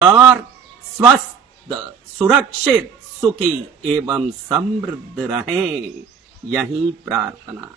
और स्वस्थ, सुरक्षित, सुखी एवं समृद्ध रहें, यही प्रार्थना।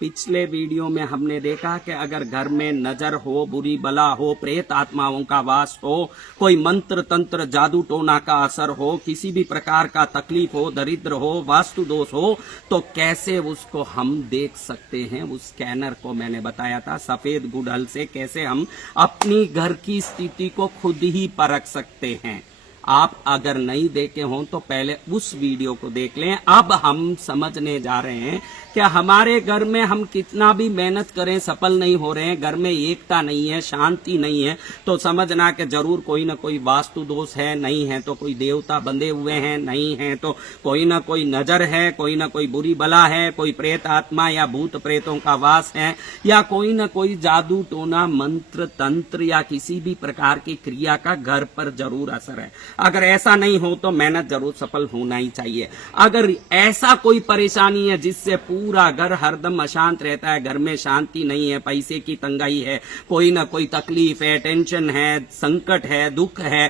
पिछले वीडियो में हमने देखा कि अगर घर में नजर हो, बुरी बला हो, प्रेत आत्माओं का वास हो, कोई मंत्र तंत्र जादू टोना का असर हो, किसी भी प्रकार का तकलीफ हो, दरिद्र हो, वास्तु दोष हो, तो कैसे उसको हम देख सकते हैं। उस स्कैनर को मैंने बताया था, सफेद गुड़हल से कैसे हम अपनी घर की स्थिति को खुद ही परख सकते हैं। आप अगर नहीं देखे हों तो पहले उस वीडियो को देख लें। अब हम समझने जा रहे हैं कि हमारे घर में हम कितना भी मेहनत करें सफल नहीं हो रहे हैं, घर में एकता नहीं है, शांति नहीं है, तो समझना कि जरूर कोई ना कोई वास्तु दोष है। नहीं है तो कोई देवता बंधे हुए हैं, नहीं है तो कोई ना कोई नजर है, कोई ना कोई बुरी बला है, कोई प्रेत आत्मा या भूत प्रेतों का वास है, या कोई ना कोई जादू टोना मंत्र तंत्र या किसी भी प्रकार की क्रिया का घर पर जरूर असर है। अगर ऐसा नहीं हो तो मेहनत जरूर सफल होना ही चाहिए। अगर ऐसा कोई परेशानी है जिससे पूरा घर हरदम अशांत रहता है, घर में शांति नहीं है, पैसे की तंगाई है, कोई ना कोई तकलीफ है, टेंशन है, संकट है, दुख है,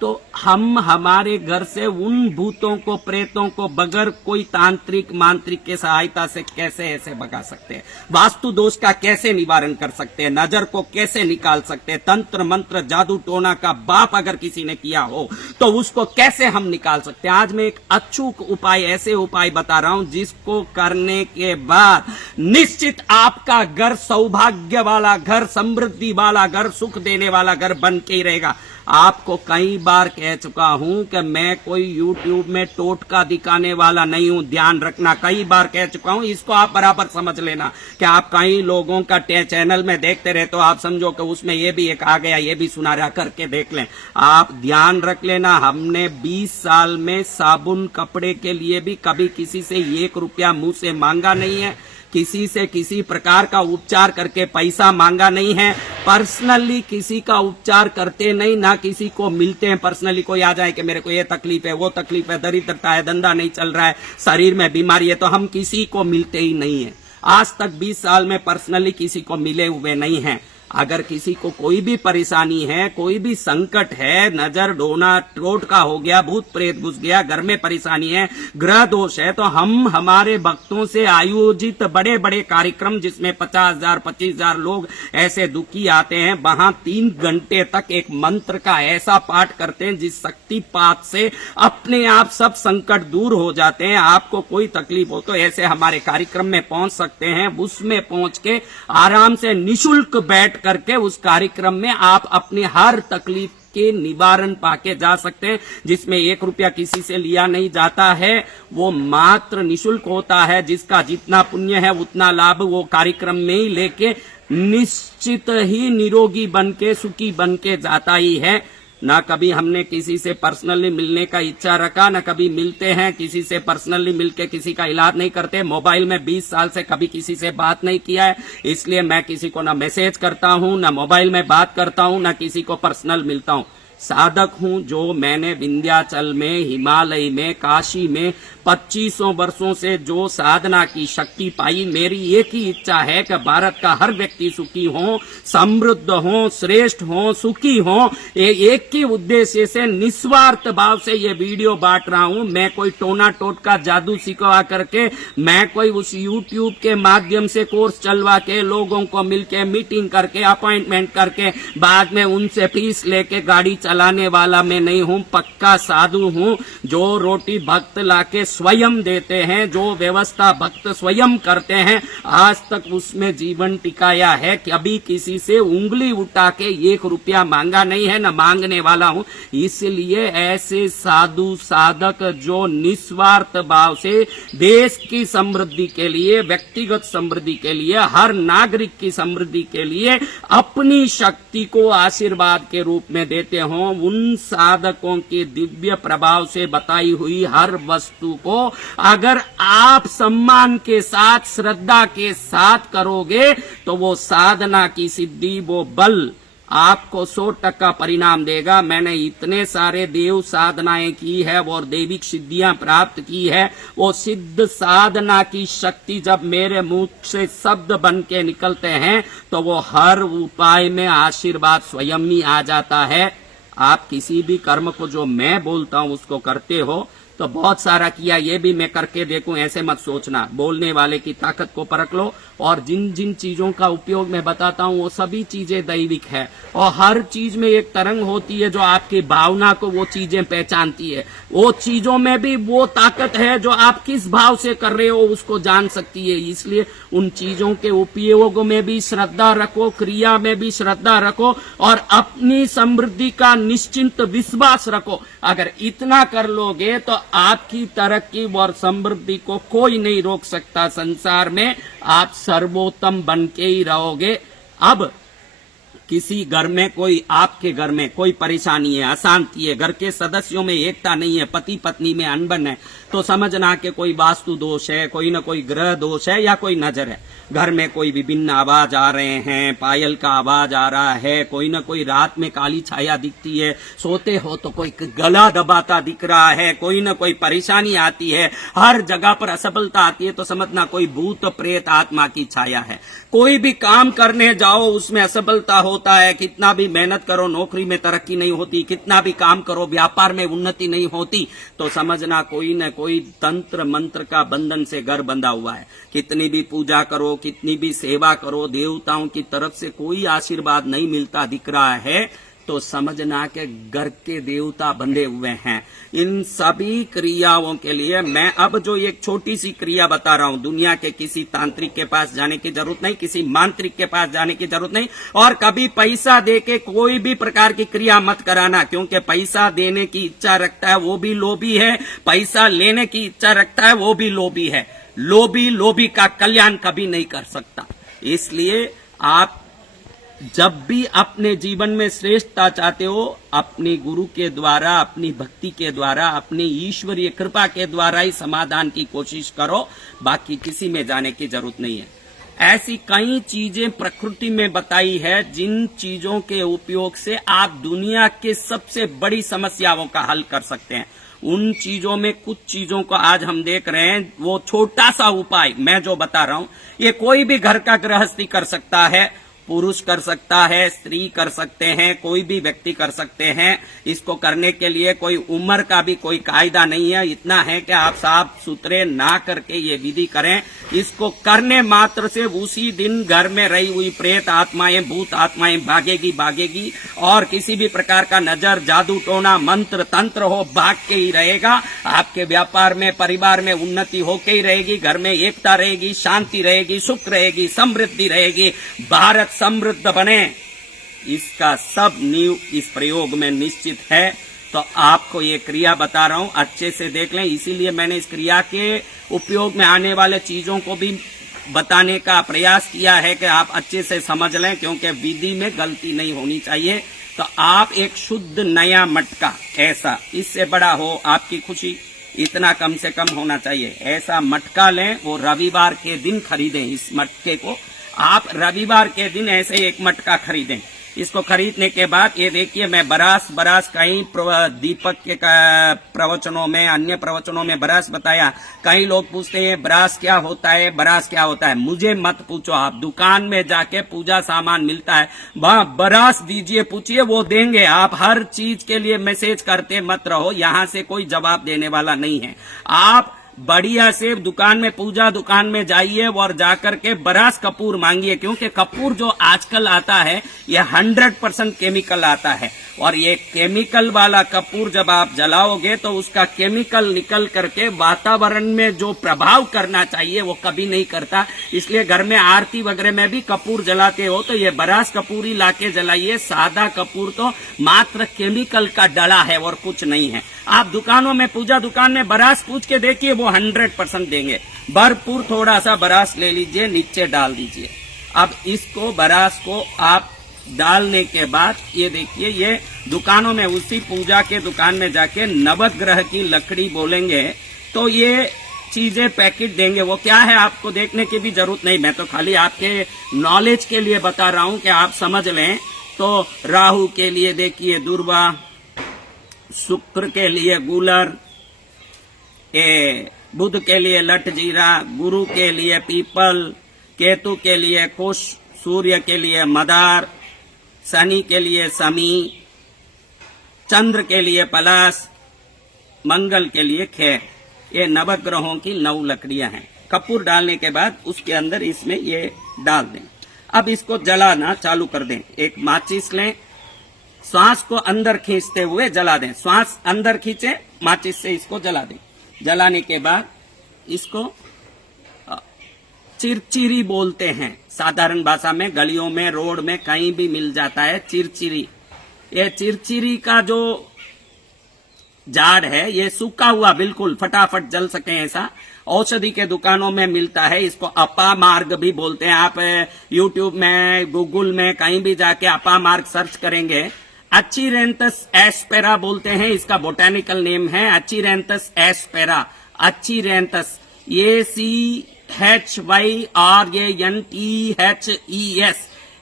तो हम हमारे घर से उन भूतों को, प्रेतों को बगैर कोई तांत्रिक मांत्रिक के सहायता से कैसे ऐसे भगा सकते हैं, वास्तु दोष का कैसे निवारण कर सकते हैं, नजर को कैसे निकाल सकते हैं, तंत्र मंत्र जादू टोना का बाप अगर किसी ने किया हो तो उसको कैसे हम निकाल सकते हैं। आज मैं एक अचूक उपाय, ऐसे उपाय बता रहा हूं जिसको करने के बाद निश्चित आपका घर सौभाग्य वाला घर, समृद्धि वाला घर, सुख देने वाला घर बन के ही रहेगा। आपको कई बार कह चुका हूं कि मैं कोई YouTube में टोटका दिखाने वाला नहीं हूं, ध्यान रखना। कई बार कह चुका हूं, इसको आप बराबर समझ लेना कि आप कई लोगों का चैनल में देखते रहे तो आप समझो कि उसमें ये भी एक आ गया, ये भी सुना रहा, करके देख लें। आप ध्यान रख लेना, हमने 20 साल में साबुन कपड़े के लिए भी कभी किसी से 1 रुपया मुंह से मांगा नहीं है, किसी से किसी प्रकार का उपचार करके पैसा मांगा नहीं है, पर्सनली किसी का उपचार करते नहीं, ना किसी को मिलते हैं। पर्सनली कोई आ जाए कि मेरे को ये तकलीफ है, वो तकलीफ है, दरिद्रता है, धंधा नहीं चल रहा है, शरीर में बीमारी है, तो हम किसी को मिलते ही नहीं है। आज तक 20 साल में पर्सनली किसी को मिले हुए नहीं हैं। अगर किसी को कोई भी परेशानी है, कोई भी संकट है, नजर डोना टोटका हो गया, भूत प्रेत घुस गया, घर में परेशानी है, ग्रह दोष है, तो हम हमारे भक्तों से आयोजित बड़े बड़े कार्यक्रम जिसमें 50,000 25,000 लोग ऐसे दुखी आते हैं, वहां 3 घंटे तक एक मंत्र का ऐसा पाठ करते हैं जिस शक्ति पाठ से अपने आप सब संकट दूर हो जाते हैं। आपको कोई तकलीफ हो तो ऐसे हमारे कार्यक्रम में पहुंच सकते हैं। उसमें पहुंच के आराम से निशुल्क बैठ करके उस कार्यक्रम में आप अपनी हर तकलीफ के निवारण पाके जा सकते हैं, जिसमें 1 रुपया किसी से लिया नहीं जाता है, वो मात्र निशुल्क होता है। जिसका जितना पुण्य है उतना लाभ वो कार्यक्रम में ही लेके निश्चित ही निरोगी बन के, सुखी बन के जाता ही है। ना कभी हमने किसी से पर्सनली मिलने का इच्छा रखा, ना कभी मिलते हैं, किसी से पर्सनली मिलके किसी का इलाज नहीं करते। मोबाइल में 20 साल से कभी किसी से बात नहीं किया है, इसलिए मैं किसी को ना मैसेज करता हूं, ना मोबाइल में बात करता हूं, ना किसी को पर्सनल मिलता हूं। साधक हूं जो मैंने विंध्याचल में, हिमालय में, काशी में 2500 वर्षों से जो साधना की शक्ति पाई। मेरी एक ही इच्छा है कि भारत का हर व्यक्ति सुखी हो, समृद्ध हो, श्रेष्ठ हो, सुखी हो। एक ही उद्देश्य से निस्वार्थ भाव से ये वीडियो बांट रहा हूं। मैं कोई टोना टोटका जादू सिखवा करके, मैं कोई उस YouTube के माध्यम से कोर्स चलवा के, लोगों को मिलके मीटिंग करके, अपॉइंटमेंट करके बाद में उनसे फीस लेके गाड़ी चलाने वाला मैं नहीं हूं। पक्का साधु हूं जो रोटी भक्त लाके स्वयं देते हैं, जो व्यवस्था भक्त स्वयं करते हैं। आज तक उसमें जीवन टिकाया है, कभी किसी से उंगली उठा के 1 रुपया मांगा नहीं है, न मांगने वाला हूं। इसलिए ऐसे साधु साधक जो निस्वार्थ भाव से देश की समृद्धि के लिए, व्यक्तिगत समृद्धि के लिए, हर नागरिक की समृद्धि के लिए अपनी शक्ति को आशीर्वाद के रूप में देते हों, उन साधकों के दिव्य प्रभाव से बताई हुई हर वस्तु को अगर आप सम्मान के साथ, श्रद्धा के साथ करोगे तो वो साधना की सिद्धि, वो बल आपको 100% परिणाम देगा। मैंने इतने सारे देव साधनाएं की है और दैविक सिद्धियां प्राप्त की है, वो सिद्ध साधना की शक्ति जब मेरे मुंह से शब्द बन के निकलते हैं तो वो हर उपाय में आशीर्वाद स्वयं ही आ जाता है। आप किसी भी कर्म को जो मैं बोलता हूं उसको करते हो तो बहुत सारा किया, ये भी मैं करके देखूं ऐसे मत सोचना। बोलने वाले की ताकत को परख लो, और जिन जिन चीजों का उपयोग मैं बताता हूं वो सभी चीजें दैविक है, और हर चीज में एक तरंग होती है जो आपकी भावना को वो चीजें पहचानती है। वो चीजों में भी वो ताकत है जो आप किस भाव से कर रहे हो उसको जान सकती है। इसलिए उन चीजों के उपयोग में भी श्रद्धा रखो, क्रिया में भी श्रद्धा रखो, और अपनी समृद्धि का निश्चिंत विश्वास रखो। अगर इतना कर लोगे तो आपकी तरक्की और समृद्धि को कोई नहीं रोक सकता। संसार में आप सर्वोत्तम बन के ही रहोगे। अब किसी घर में कोई, आपके घर में कोई परेशानी है, अशांति है, घर के सदस्यों में एकता नहीं है, पति पत्नी में अनबन है, तो समझना कि कोई वास्तु दोष है, कोई न कोई ग्रह दोष है या कोई नजर है। घर में कोई विभिन्न आवाज आ रहे हैं, पायल का आवाज आ रहा है, कोई न कोई रात में काली छाया दिखती है, सोते हो तो कोई गला दबाता दिख रहा है, कोई न कोई परेशानी आती है, हर जगह पर असफलता आती है, तो समझना कोई भूत प्रेत आत्मा की छाया है। कोई भी काम करने जाओ उसमें असफलता होता है, कितना भी मेहनत करो नौकरी में तरक्की नहीं होती, कितना भी काम करो व्यापार में उन्नति नहीं होती, तो समझना कोई न कोई तंत्र मंत्र का बंधन से घर बंधा हुआ है। कितनी भी पूजा करो, कितनी भी सेवा करो, देवताओं की तरफ से कोई आशीर्वाद नहीं मिलता दिख रहा है, तो समझना के घर के देवता बंधे हुए हैं। इन सभी क्रियाओं के लिए मैं अब जो एक छोटी सी क्रिया बता रहा हूं, दुनिया के किसी तांत्रिक के पास जाने की जरूरत नहीं, किसी मांत्रिक के पास जाने की जरूरत नहीं, और कभी पैसा देके कोई भी प्रकार की क्रिया मत कराना, क्योंकि पैसा देने की इच्छा रखता है वो भी लोभी है, पैसा लेने की इच्छा रखता है वो भी लोभी है। लोभी का कल्याण कभी नहीं कर सकता। इसलिए आप जब भी अपने जीवन में श्रेष्ठता चाहते हो, अपने गुरु के द्वारा, अपनी भक्ति के द्वारा, अपनी ईश्वरीय कृपा के द्वारा ही समाधान की कोशिश करो, बाकी किसी में जाने की जरूरत नहीं है। ऐसी कई चीजें प्रकृति में बताई है जिन चीजों के उपयोग से आप दुनिया के सबसे बड़ी समस्याओं का हल कर सकते हैं। उन चीजों में कुछ चीजों को आज हम देख रहे हैं, वो छोटा सा उपाय मैं जो बता रहा हूं, ये कोई भी घर का गृहस्थी कर सकता है, पुरुष कर सकता है, स्त्री कर सकते हैं, कोई भी व्यक्ति कर सकते हैं। इसको करने के लिए कोई उम्र का भी कोई कायदा नहीं है, इतना है कि आप साफ सुथरे ना करके ये विधि करें। इसको करने मात्र से उसी दिन घर में रही हुई प्रेत आत्माएं, भूत आत्माएं भागेगी, और किसी भी प्रकार का नजर, जादू टोना, मंत्र तंत्र हो भाग के ही रहेगा। आपके व्यापार में, परिवार में उन्नति होके ही रहेगी, घर में एकता रहेगी, शांति रहेगी, सुख रहेगी, समृद्धि रहेगी, भारत समृद्ध बने। इसका सब नींव इस प्रयोग में निश्चित है। तो आपको ये क्रिया बता रहा हूं, अच्छे से देख लें। इसीलिए मैंने इस क्रिया के उपयोग में आने वाले चीजों को भी बताने का प्रयास किया है कि आप अच्छे से समझ लें, क्योंकि विधि में गलती नहीं होनी चाहिए। तो आप एक शुद्ध नया मटका, ऐसा, इससे बड़ा हो आपकी खुशी, इतना कम से कम होना चाहिए, ऐसा मटका लें। वो रविवार के दिन खरीदें। इस मटके को आप रविवार के दिन ऐसे एक मटका खरीदें। इसको खरीदने के बाद ये देखिए, मैं बरास कई दीपक के प्रवचनों में, अन्य प्रवचनों में बरास बताया। कई लोग पूछते हैं बरास क्या होता है, बरास क्या होता है। मुझे मत पूछो, आप दुकान में जाके पूजा सामान मिलता है, वहां बरास दीजिए, पूछिए, वो देंगे। आप हर चीज के लिए मैसेज करते मत रहो, यहां से कोई जवाब देने वाला नहीं है। आप बढ़िया से दुकान में, पूजा दुकान में जाइए और जाकर के बरास कपूर मांगिए, क्योंकि कपूर जो आजकल आता है ये 100% केमिकल आता है, और ये केमिकल वाला कपूर जब आप जलाओगे तो उसका केमिकल निकल करके वातावरण में जो प्रभाव करना चाहिए वो कभी नहीं करता। इसलिए घर में आरती वगैरह में भी कपूर जलाते हो तो ये बरास कपूर ही लाके जलाइए। सादा कपूर तो मात्र केमिकल का डला है और कुछ नहीं है। आप दुकानों में, पूजा दुकान में बरास पूछ के देखिए, वो 100% देंगे। भरपूर थोड़ा सा बरास ले लीजिए, नीचे डाल दीजिए। अब इसको, बरास को आप डालने के बाद ये देखिए, ये दुकानों में, उसी पूजा के दुकान में जाके नवग्रह की लकड़ी बोलेंगे तो ये चीजें पैकेट देंगे। वो क्या है आपको देखने की भी जरूरत नहीं, मैं तो खाली आपके नॉलेज के लिए बता रहा हूं कि आप समझ लें। तो राहु के लिए देखिए दुर्वा, शुक्र के लिए गूलर, बुध के लिए लटजीरा, गुरु के लिए पीपल, केतु के लिए कुश, सूर्य के लिए मदार, शनि के लिए समी, चंद्र के लिए पलाश, मंगल के लिए खैर। ये नवग्रहों की 9 लकड़ियां हैं। कपूर डालने के बाद उसके अंदर इसमें ये डाल दें। अब इसको जलाना चालू कर दें। एक माचिस लें, श्वास को अंदर खींचते हुए जला दें। श्वास अंदर खींचे, माचिस से इसको जला दें। जलाने के बाद इसको चिरचिरी बोलते हैं, साधारण भाषा में गलियों में, रोड में कहीं भी मिल जाता है चिरचिरी। ये चिरचिरी का जो झाड़ है ये सूखा हुआ बिल्कुल फटाफट जल सके ऐसा औषधि के दुकानों में मिलता है। इसको अपामार्ग भी बोलते हैं। आप यूट्यूब में, गूगल में कहीं भी जाके अपामार्ग सर्च करेंगे, अचीरेंथस एस्पेरा बोलते हैं, इसका बोटेनिकल नेम है Achyranthes aspera. Achyranthes, ACHYRANTHES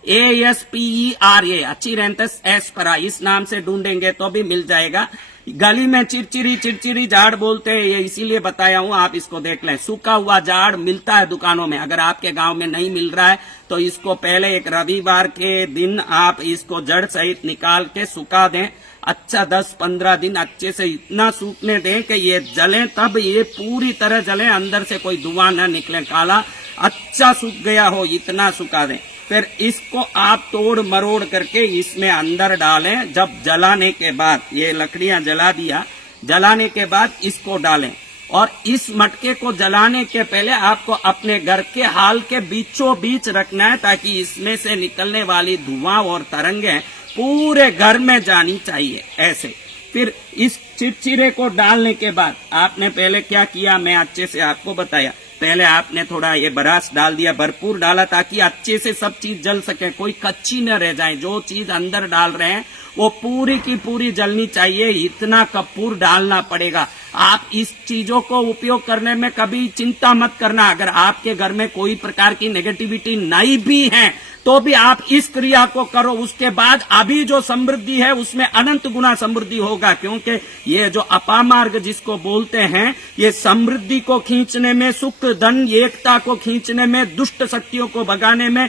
ASPERA, Achyranthes aspera. इस नाम से ढूंढेंगे तो भी मिल जाएगा। गली में चिरचिरी झाड़ बोलते हैं, ये इसीलिए बताया हूं, आप इसको देख लें। सूखा हुआ झाड़ मिलता है दुकानों में। अगर आपके गांव में नहीं मिल रहा है तो इसको पहले एक रविवार के दिन आप इसको जड़ सहित निकाल के सुखा दें। अच्छा 10-15 दिन अच्छे से इतना सूखने दें कि ये जले, तब ये पूरी तरह जले, अंदर से कोई धुआं न निकले, काला अच्छा सूख गया हो इतना सुखा दें। फिर इसको आप तोड़ मरोड़ करके इसमें अंदर डालें। जब जलाने के बाद, ये लकड़ियां जला दिया, जलाने के बाद इसको डालें। और इस मटके को जलाने के पहले आपको अपने घर के हाल के बीचों बीच रखना है, ताकि इसमें से निकलने वाली धुआं और तरंगें पूरे घर में जानी चाहिए ऐसे। फिर इस चिरचिरे को डालने के बाद आपने पहले क्या किया, मैं अच्छे से आपको बताया। पहले आपने थोड़ा ये बरास डाल दिया, भरपूर डाला, ताकि अच्छे से सब चीज जल सके, कोई कच्ची न रह जाए। जो चीज अंदर डाल रहे हैं वो पूरी की पूरी जलनी चाहिए, इतना कपूर डालना पड़ेगा। आप इस चीजों को उपयोग करने में कभी चिंता मत करना। अगर आपके घर में कोई प्रकार की नेगेटिविटी नहीं भी है तो भी आप इस क्रिया को करो। उसके बाद अभी जो समृद्धि है उसमें अनंत गुना समृद्धि होगा, क्योंकि ये जो अपामार्ग जिसको बोलते हैं, ये समृद्धि को खींचने में, सुख धन एकता को खींचने में, दुष्ट शक्तियों को भगाने में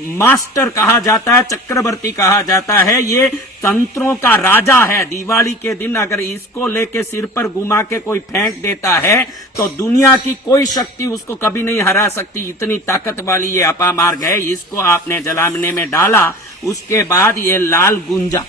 मास्टर कहा जाता है, चक्रवर्ती कहा जाता है। ये तंत्रों का राजा है। दिवाली के दिन अगर इसको लेके सिर पर घुमा के कोई फेंक देता है तो दुनिया की कोई शक्ति उसको कभी नहीं हरा सकती। इतनी ताकत वाली ये अपामार्ग है। इसको आपने जलाने में डाला। उसके बाद ये लाल गुंजा,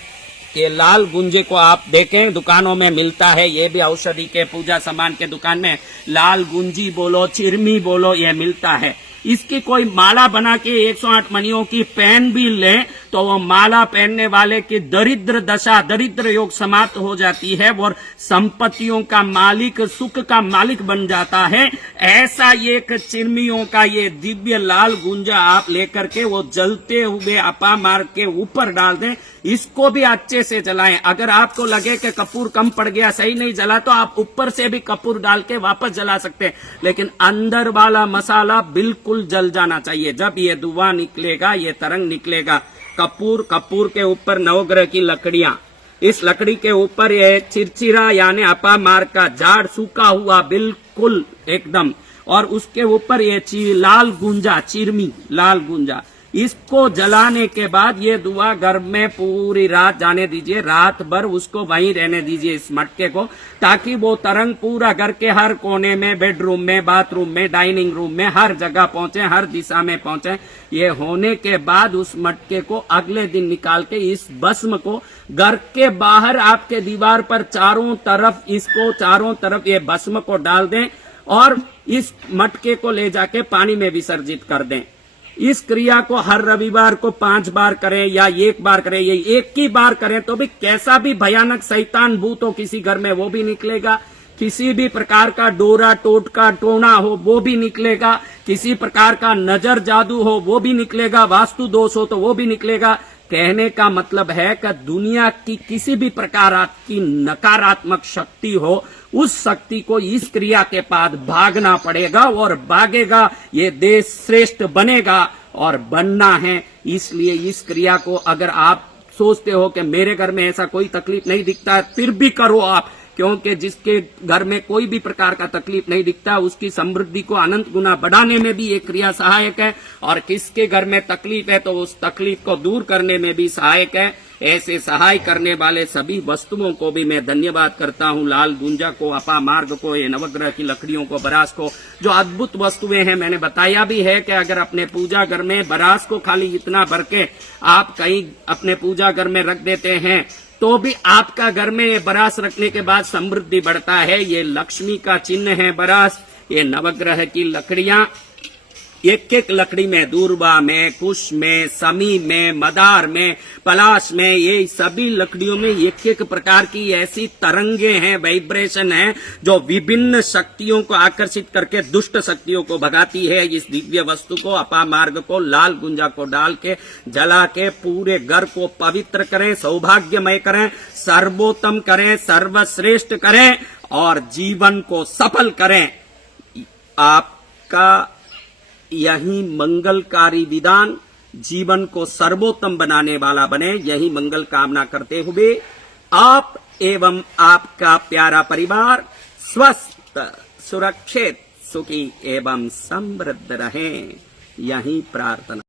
ये लाल गुंजे को आप देखें दुकानों में मिलता है। ये भी औषधि के पूजा सामान के दुकान में लाल गुंजी बोलो, चिरमी बोलो, ये मिलता है। इसकी कोई माला बना के 108 मणियों की पहन भी ले तो वो माला पहनने वाले की दरिद्र दशा, दरिद्र योग समाप्त हो जाती है और संपत्तियों का मालिक, सुख का मालिक बन जाता है। ऐसा एक चिरमियों का ये दिव्य लाल गुंजा आप लेकर के वो जलते हुए अपामार्ग के ऊपर डाल दें। इसको भी अच्छे से जलाएं। अगर आपको लगे कि कपूर कम पड़ गया, सही नहीं जला, तो आप ऊपर से भी कपूर डाल के वापस जला सकते हैं, लेकिन अंदर वाला मसाला बिल्कुल जल जाना चाहिए। जब ये धुआं निकलेगा, ये तरंग निकलेगा, कपूर के ऊपर नवग्रह की लकड़ियां, इस लकड़ी के ऊपर ये चिरचिरा यानी अपामार्ग का झाड़ सूखा हुआ बिल्कुल एकदम, और उसके ऊपर ये लाल गुंजा, चिरमी लाल गुंजा, इसको जलाने के बाद ये धुआं घर में पूरी रात जाने दीजिए। रात भर उसको वहीं रहने दीजिए इस मटके को, ताकि वो तरंग पूरा घर के हर कोने में, बेडरूम में, बाथरूम में, डाइनिंग रूम में, हर जगह पहुंचे, हर दिशा में पहुंचे। ये होने के बाद उस मटके को अगले दिन निकाल के इस भस्म को घर के बाहर आपके दीवार पर चारों तरफ ये भस्म को डाल दें और इस मटके को ले जाके पानी में विसर्जित कर दें। इस क्रिया को हर रविवार को 5 बार करें या 1 बार करें, ये एक ही बार करें तो भी कैसा भी भयानक शैतान भूत हो किसी घर में वो भी निकलेगा, किसी भी प्रकार का डोरा टोटका टोना हो वो भी निकलेगा, किसी प्रकार का नजर जादू हो वो भी निकलेगा, वास्तु दोष हो तो वो भी निकलेगा। कहने का मतलब है कि दुनिया की किसी भी प्रकार की नकारात्मक शक्ति हो, उस शक्ति को इस क्रिया के बाद भागना पड़ेगा और भागेगा, ये देश श्रेष्ठ बनेगा और बनना है। इसलिए इस क्रिया को अगर आप सोचते हो कि मेरे घर में ऐसा कोई तकलीफ नहीं दिखता है, फिर भी करो आप, क्योंकि जिसके घर में कोई भी प्रकार का तकलीफ नहीं दिखता उसकी समृद्धि को अनंत गुना बढ़ाने में भी ये क्रिया सहायक है, और किसके घर में तकलीफ है तो उस तकलीफ को दूर करने में भी सहायक है। ऐसे सहाय करने वाले सभी वस्तुओं को भी मैं धन्यवाद करता हूँ, लाल गुंजा को, अपा मार्ग को, ये नवग्रह की लकड़ियों को, बरास को, जो अद्भुत वस्तुएं हैं। मैंने बताया भी है कि अगर अपने पूजा घर में बरास को खाली इतना भर के आप कहीं अपने पूजा घर में रख देते हैं तो भी आपका घर में ये बरास रखने के बाद समृद्धि बढ़ता है। ये लक्ष्मी का चिन्ह है बरास। ये नवग्रह की लकड़ियां एक एक लकड़ी में, दूर्वा में, कुश में, समी में, मदार में, पलाश में, ये सभी लकड़ियों में एक एक प्रकार की ऐसी तरंगे हैं, वाइब्रेशन है, जो विभिन्न शक्तियों को आकर्षित करके दुष्ट शक्तियों को भगाती है। इस दिव्य वस्तु को, अपा मार्ग को, लाल गुंजा को डाल के जला के पूरे घर को पवित्र करें, सौभाग्यमय करें, सर्वोत्तम करें, सर्वश्रेष्ठ करें और जीवन को सफल करें। आपका यही मंगलकारी विधान जीवन को सर्वोत्तम बनाने वाला बने, यही मंगल कामना करते हुए आप एवं आपका प्यारा परिवार स्वस्थ, सुरक्षित, सुखी एवं समृद्ध रहें, यही प्रार्थना।